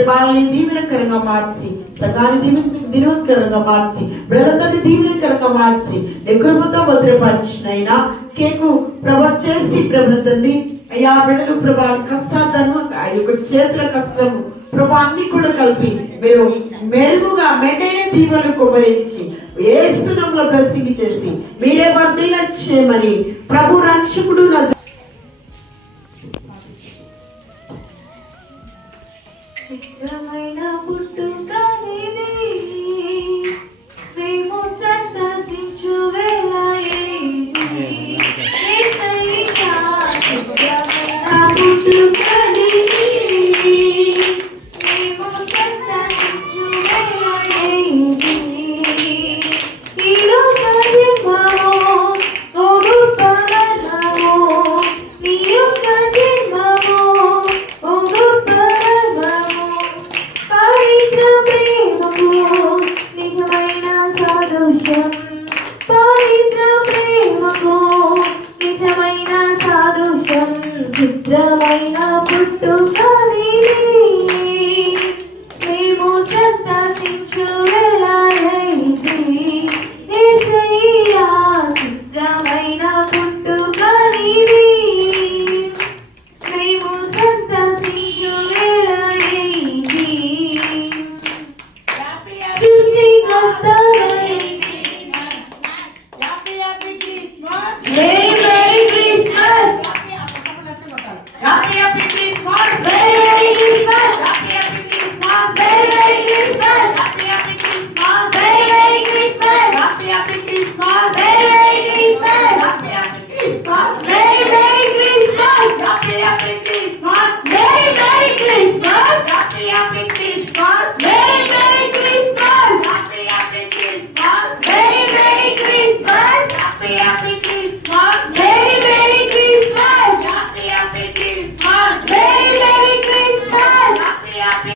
కుటుంబాలని దీవెనకరంగా మార్చి, సంఘాన్ని దీవెనకరంగా మార్చి, బిడ్డలందరినీ దీవెనకరంగా మార్చి నీ కృపతో భద్రపరిచినైనా కేకు ప్రభు చేసి ప్రభుత్వం తండ్రి అయ్యా బిడ్డలు ప్రభా కష్టాలను ఆ యొక్క చేతుల కష్టము ప్రభా అన్ని కూడా కలిపి మీరు మెరుగుగా మెండైన దీవెనలు కుమరించి ఏసునామములో బ్లెస్సింగ్ చేసి మీరే వర్ధిల్ల చేయమని ప్రభు రక్షకుడు చిత్రమైన పుట్టుక నీది, మేము సంతసించు వేళ ఇది. యేసయ్యా చిత్రమైన పుట్టుక నీది, మేము సంతసించు వేళ ఇది. ఈ లోక జన్మము ఓ గొప్ప వరము, ఈ యొక్క జన్మము ఓ గొప్ప వరము. పవిత్ర ప్రేమకు నిజమైన సాదృశ్యం, పవిత్ర ప్రేమకు నిజమైన సాదృశ్యం. చిత్రమైన పుట్టుక నీది,